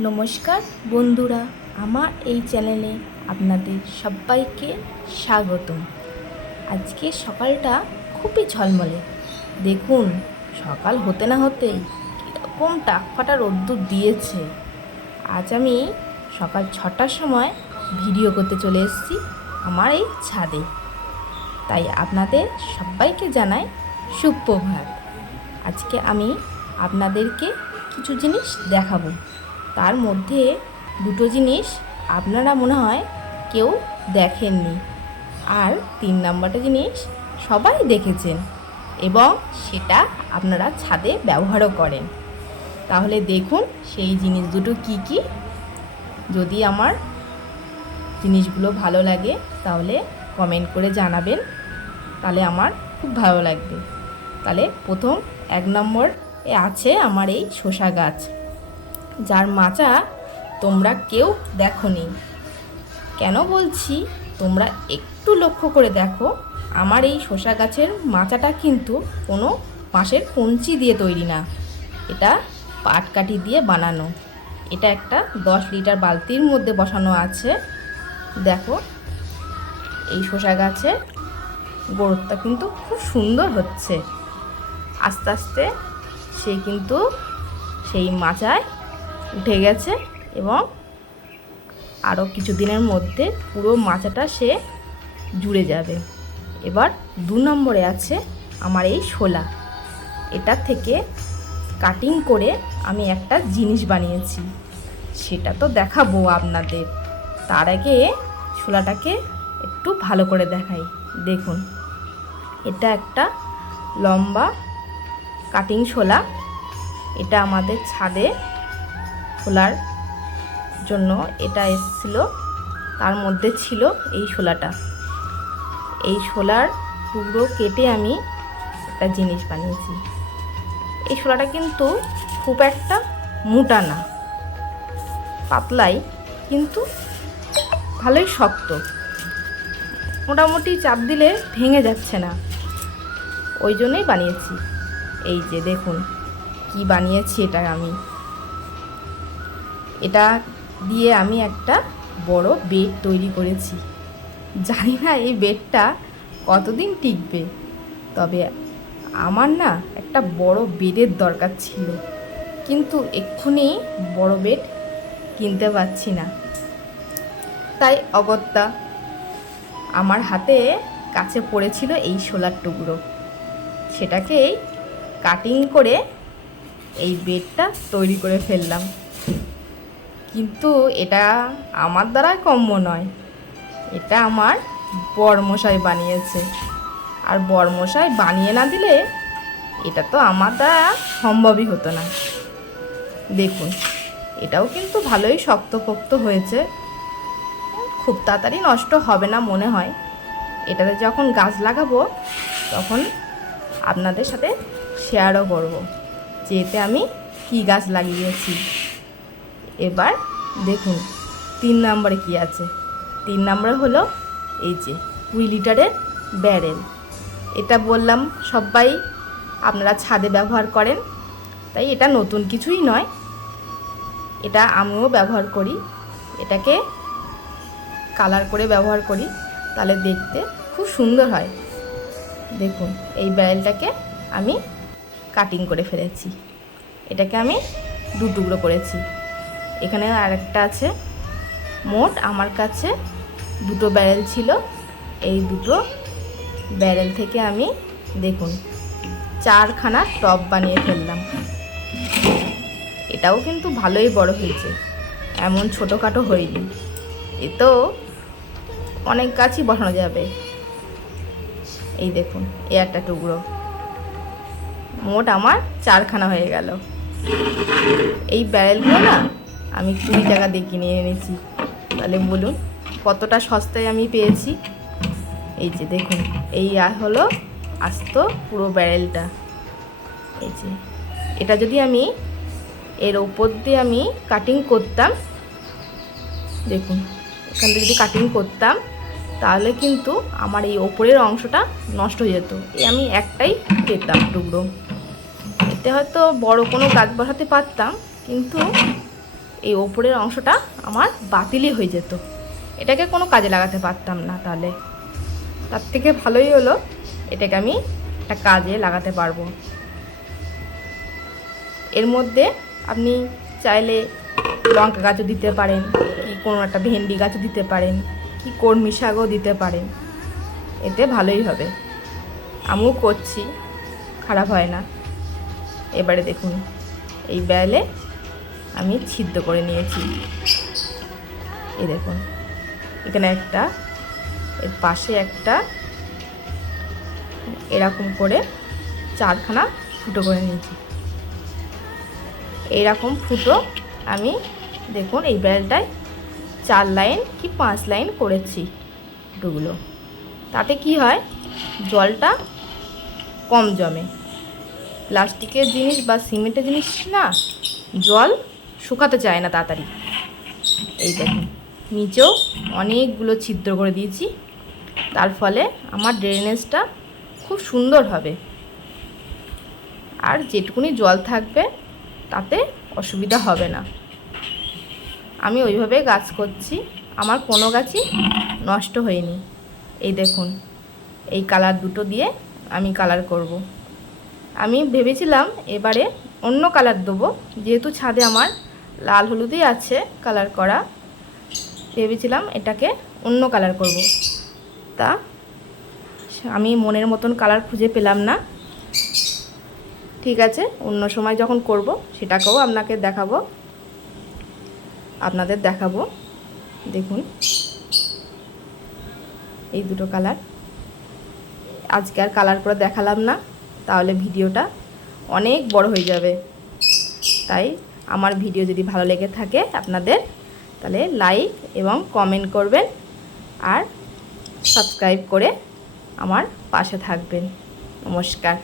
নমস্কার বন্ধুরা, আমার এই চ্যানেলে আপনাদের সবাইকে স্বাগতম। আজকে সকালটা খুবই ঝলমলে। দেখুন, সকাল হতে না হতেই কীরকম টাকফাটা রোদ্দুর দিয়েছে। আজ আমি সকাল ছটার সময় ভিডিও করতে চলে এসেছি আমার এই ছাদে। তাই আপনাদের সবাইকে জানাই সুপ্রভাত। আজকে আমি আপনাদেরকে কিছু জিনিস দেখাবো। তার মধ্যে দুটো জিনিস আপনারা মনে হয় কেউ দেখেননি। আর তিন নাম্বারটা জিনিস সবাই দেখেছেন এবং সেটা আপনারা ছাদে ব্যবহারও করেন। তাহলে দেখুন সেই জিনিস দুটো কি কি। যদি আমার জিনিসগুলো ভালো লাগে তাহলে কমেন্ট করে জানাবেন। তাহলে আমার খুব ভালো লাগবে। তাহলে প্রথম এক নম্বর আছে আমার এই শসা গাছ। যার মাচা তোমরা কেউ দেখনি। কেন বলছি? তোমরা একটু লক্ষ্য করে দেখো, আমার এই শসা গাছের মাচাটা কিন্তু কোনো বাঁশের কঞ্চি দিয়ে তৈরি না। এটা পাটকাঠি দিয়ে বানানো। এটা একটা দশ লিটার বালতির মধ্যে বসানো আছে। দেখো, এই শসা গাছের গোড়টা কিন্তু খুব সুন্দর হচ্ছে। আস্তে আস্তে সে কিন্তু সেই মাচায় উঠে গেছে এবং আরও কিছুদিনের মধ্যে পুরো মাচাটা সে জুড়ে যাবে। এবার দু নম্বরে আছে আমার এই শোলা এটা থেকে কাটিং করে আমি একটা জিনিস বানিয়েছি। সেটা তো দেখাবো আপনাদের। তার আগে শোলাটাকে একটু ভালো করে দেখাই। দেখুন, এটা একটা লম্বা কাটিং শোলা এটা আমাদের ছাদে খোলার জন্য এটা এসেছিল। তার মধ্যে ছিল এই শোলাটা এই শোলার টুকরো কেটে আমি একটা জিনিস বানিয়েছি। এই শোলাটা কিন্তু খুব একটা মোটা না। পাতলাই, কিন্তু ভালোই শক্ত। মোটামুটি চাপ দিলে ভেঙে যাচ্ছে না। ওই জন্যই বানিয়েছি। এই যে দেখুন, কি বানিয়েছি এটা আমি। এটা দিয়ে আমি একটা বড় বেড তৈরি করেছি। জানি না এই বেডটা কতদিন টিকবে, তবে আমার না একটা বড় বেডের দরকার ছিল। কিন্তু এক্ষুনি বড় বেড কিনতে পারছি না। তাই অগত্যা আমার হাতে কাছে পড়েছিল এই শোলার টুকরো। সেটাকেই কাটিং করে এই বেডটা তৈরি করে ফেললাম। কিন্তু এটা আমার দ্বারা কম্য নয়। এটা আমার বরমশাই বানিয়েছে। আর বরমশাই বানিয়ে না দিলে এটা তো আমার দ্বারা সম্ভবই হতো না। দেখুন, এটাও কিন্তু ভালোই শক্তপোক্ত হয়েছে। খুব তাড়াতাড়ি নষ্ট হবে না মনে হয়। এটাতে যখন গাছ লাগাবো, তখন আপনাদের সাথে শেয়ারও করব যে এতে আমি কী গাছ লাগিয়েছি। এবার দেখুন, তিন নম্বরে কি আছে? তিন নম্বরে হলো এই যে কুড়ি লিটারের ব্যারেল। এটা বললাম সবাই, আপনারা ছাদে ব্যবহার করেন, তাই এটা নতুন কিছুই নয়। এটা আমিও ব্যবহার করি, এটাকে কালার করে ব্যবহার করি, তাহলে দেখতে খুব সুন্দর হয়। দেখুন, এই ব্যারেলটাকে আমি কাটিং করে ফেলেছি। এটাকে আমি দু টুকরো করেছি। এখানে আরেকটা আছে। মোট আমার কাছে দুটো ব্যারেল ছিল। এই দুটো ব্যারেল থেকে আমি দেখুন চারখানা টব বানিয়ে ফেললাম। এটাও কিন্তু ভালোই বড় হয়েছে। এমন ছোটোখাটো হয়নি। এ তো অনেক গাছই বসানো যাবে। এই দেখুন এ একটা টুকরো। মোট আমার চারখানা হয়ে গেল। এই ব্যারেলগুলো না আমি কুড়ি টাকা দিয়ে কিনে এনেছি। তাহলে বলুন, কতটা সস্তায় আমি পেয়েছি? এই যে দেখুন, এই হলো আস্ত পুরো ব্যারেলটা এই যে, এটা যদি আমি এর ওপর দিয়ে আমি কাটিং করতাম, দেখুন, এখান থেকে যদি কাটিং করতাম, তাহলে কিন্তু আমার এই ওপরের অংশটা নষ্ট হয়ে যেত। এই আমি একটাই পেতাম টুকরো। এতে হয়তো বড় কোনো গাছ বসাতে পারতাম, কিন্তু এই ওপরের অংশটা আমার বাতিলই হয়ে যেত। এটাকে কোনো কাজে লাগাতে পারতাম না তাহলে। তার থেকে ভালোই হলো এটাকে আমি একটা কাজে লাগাতে পারব। এর মধ্যে আপনি চাইলে লঙ্কা গাছও দিতে পারেন, কি কোনো একটা ভেন্ডি গাছও দিতে পারেন, কি কর্মি শাকও দিতে পারেন। এতে ভালোই হবে। আমিও করছি, খারাপ হয় না। এবারে দেখুন, এই বেলে আমি ছিদ্র করে নিয়েছি। এ দেখুন, এখানে একটা, এর পাশে একটা, এরকম করে চারখানা ফুটো করে নিয়েছি। এইরকম ফুটো আমি, দেখুন, এই বেলটায় চার লাইন কি পাঁচ লাইন করেছি ফুটোগুলো। তাতে কি হয়, জলটা কম জমে। প্লাস্টিকের জিনিস বা সিমেন্টের জিনিস না, জল শুকাতে চায় না তাড়াতাড়ি। এই দেখুন নিচেও অনেকগুলো ছিদ্র করে দিয়েছি। তার ফলে আমার ড্রেনেজটা খুব সুন্দর হবে। আর যেটুকুনি জল থাকবে, তাতে অসুবিধা হবে না। আমি ওইভাবে গাছ করছি, আমার কোনো গাছই নষ্ট হয়নি। এই দেখুন, এই কালার দুটো দিয়ে আমি কালার করব। আমি ভেবেছিলাম এবারে অন্য কালার দেবো, যেহেতু ছাদে আমার লাল হলুদই আছে কালার করা। ভেবেছিলাম এটাকে অন্য কালার করব। তা আমি মনের মতন কালার খুঁজে পেলাম না। ঠিক আছে, অন্য সময় যখন করব সেটাকেও আপনাকে দেখাবো। আপনাদের দেখাবো। দেখুন। এই দুটো কালার আজকে আর কালার করে দেখালাম না, তাহলে ভিডিওটা অনেক বড় হয়ে যাবে। তাই আমার ভিডিও যদি ভালো লেগে থাকে আপনাদের, তাহলে লাইক এবং কমেন্ট করবেন আর সাবস্ক্রাইব করে আমার পাশে থাকবেন। নমস্কার।